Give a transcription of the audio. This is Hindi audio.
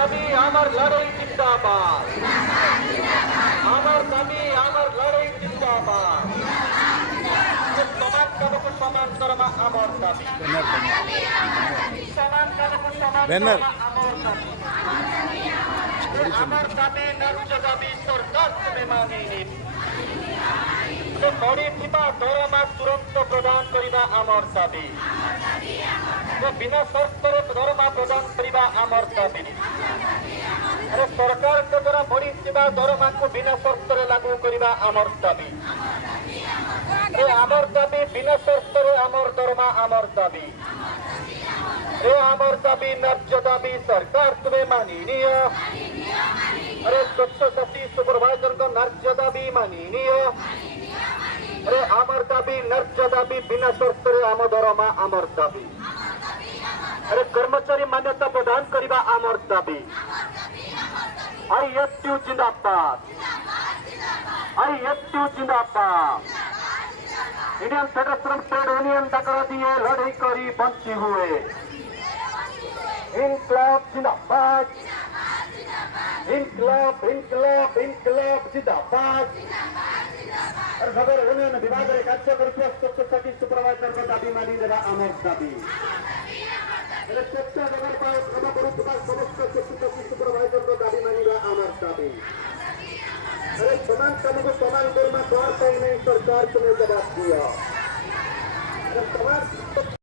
দাবি আমার লড়াই জিন্দাবাদ, আমার দাবি আমার লড়াই জিন্দাবাদ। সমান কামকে সমান দরমা আমার দাবি, সমান কামকে সমান দরমা আমার দাবি। আমার দাবি ন্যায্য দাবি সরকার তুমি মানিনি। ବଢିଥିବା ଦରମା ତୁରନ୍ତ ପ୍ରଦାନ କରିବା ଆମର ଦାବି, ବିନା ସର୍ତ୍ତରେ ଦରମା ପ୍ରଦାନ କରିବା ଆମର ଦାବି। ସରକାରଙ୍କ ଦ୍ୱାରା ବଢିଥିବା ଦରମାକୁ ବିନା ସର୍ତ୍ତରେ ଲାଗୁ କରିବା ଆମର ଦାବି। ଆମର ଦାବି ବିନା ସର୍ତ୍ତରେ ଆମର ଦରମା ଆମର ଦାବି। ଆମର ଦାବି ନ୍ୟାଯ୍ୟ ଦାବି ସରକାର ତୁମେ ମାନି ନିଅ। ସ୍ୱଚ୍ଛ ସାଥୀ ସୁପରଭାଇଜରଙ୍କ ନ୍ୟାଯ୍ୟ ଦାବି ମାନି ନିଅ। আমার দাবি ন্যায্য দাবি বিনা শর্তরে আম দরমা আমার দাবি। কর্মচারী মান্যতা প্রদান করা আমার দাবি। আইএফটিউ জিন্দাবাদ, আইএফটিউ জিন্দাবাদ। Indian federation trade union Dakra दिए लड़ाई करी बंची हुए इनकलाब जिंदाबाद, इनकलाब इनकलाब इनकलाब जिंदाबाद। खबर यूनियन विभाग कार्य करुवा स्वच्छ साथी सुपरवाइजर दाबी मानि देवा आमर दाबी। स्वच्छ नगर काम करुवा समस्त स्वच्छ साथी सुपरवाइजर दाबी मानिवा आमर दाबी। समान काम को समान दरमा द्वार नहीं सरकार तुम्हें जवाब दिया। समाज